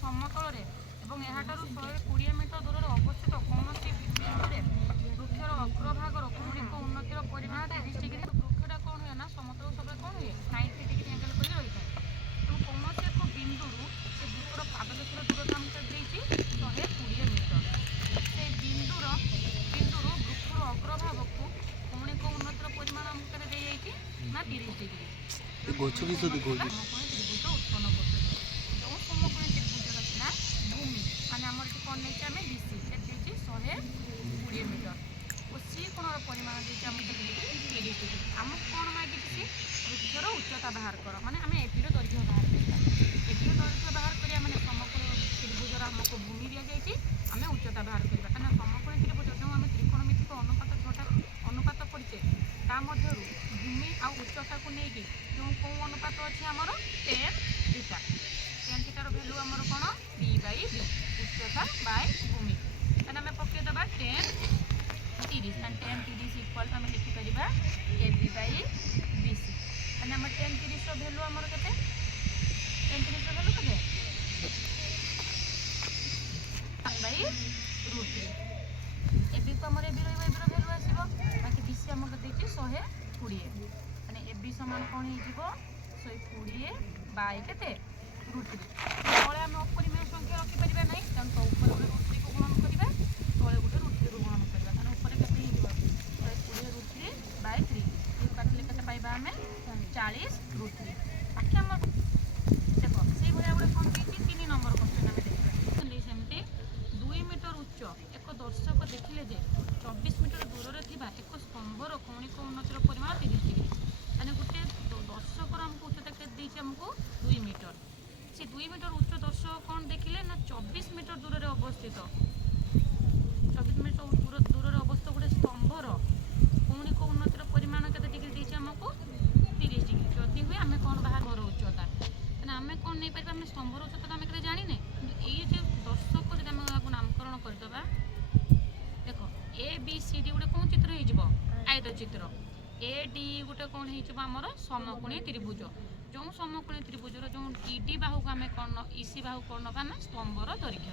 समतल एवं यहाठारु 120 मीटर दूर अवस्थित कौन बिंदुरे वृक्षर अग्रभागर कौणिक उन्नतिर परिमाण 30 डिग्री वृक्षटा कौन हुए ना समतल सब कौन हुए 90 डिग्री एंगल कर रही है। तेणु कौन एक बिंदु से वृक्षर पाददेशर दूरता आमको देती 120 मीटर से बिंदुर वृक्षर अग्रभाग को कौणिक उन्नतिर परिमाण आमको दी ना 30 डिग्री त्रिभुज उत्पन्न कर जो समकोण त्रिभुज रचना भूमि माने आम कौन नहीं आम बीसी 120 मीटर और सी कोण परिमाण देती आमको 30 डिग्री आमको कौन मागित सी वृक्षर उच्चता बाहर कर माने आम एपीर दैर्घ्य बाहर करवा एपीर दैर्घ्य बाहर करिया माने समकोण त्रिभुजर आमको भूमि दी जाइए आम उच्चता बाहर करवा कहीं समकोण त्रिभुज जो आम त्रिकोणमितिक अनुपात 6टा अनुपात पढ़चे ता मध्यरु भूमि आ उच्चता को लेकिन जो कौ अनुपात अच्छे आमर टेन थीटा भैल्यू आमर कौन बी बाई बी उच्चता बाय भूमि कहना आम पकईदे 10 30 इक्वाल आम लिखिपर A B by B C कहना आम 10 30 भैल्यू आमर के 10 30 भैल्यू के 1 बाई √3 ए बी को आमर ए बी रही भैल्यू आसो बाकी बी सी आमको देती 120 माने ए बी समान कौन हो 120 बाय के √3 तले आम अपरिमेय संख्या रखिपर ना तेणु तो ऊपर गोटे √3 को गुणन करवा तले गोटे √3 को गुणन करवा कारण ऊपर के 120 √3 बाय 3 ये काटिले के पाइबा आम 40 √3 बाकी आम देख से भाया गोटे कौन देती 3 नंबर क्वेश्चन आम देखा सेमती 2 मीटर उच्च एक दर्शक देखिले जे 24 मीटर दूर में थिबा एक स्तंभर कौणिक उन्नतिर परिमाण 30 डिग्री माने गोटे दर्शकर आमको उच्चता के देती आमको 2 मीटर से 2 मीटर उच्च दर्शक कौन देखिले ना 24 मीटर दूर में अवस्थित 24 मीटर दूर में अवस्थित गोटे स्तंभर कौणिक उन्नतिर परिमाण के डिग्री देती आमको 30 डिग्री जदि हुए आम कौन बाहर घर उच्चता आम कौन नहीं पार आम स्तंभर उच्चता आम केते जानी ये जो दर्शक जब आम नामकरण करदे देख ए बी सी डी गोटे कौन चित्र हो आयत चित्र ए डी गोटे कौन होमर समकोणी त्रिभुज जो समकोणी त्रिभुजर जो ईडी बाहू को आम कौन इसी बाहू कौन ना स्तंभर दैर्घ्य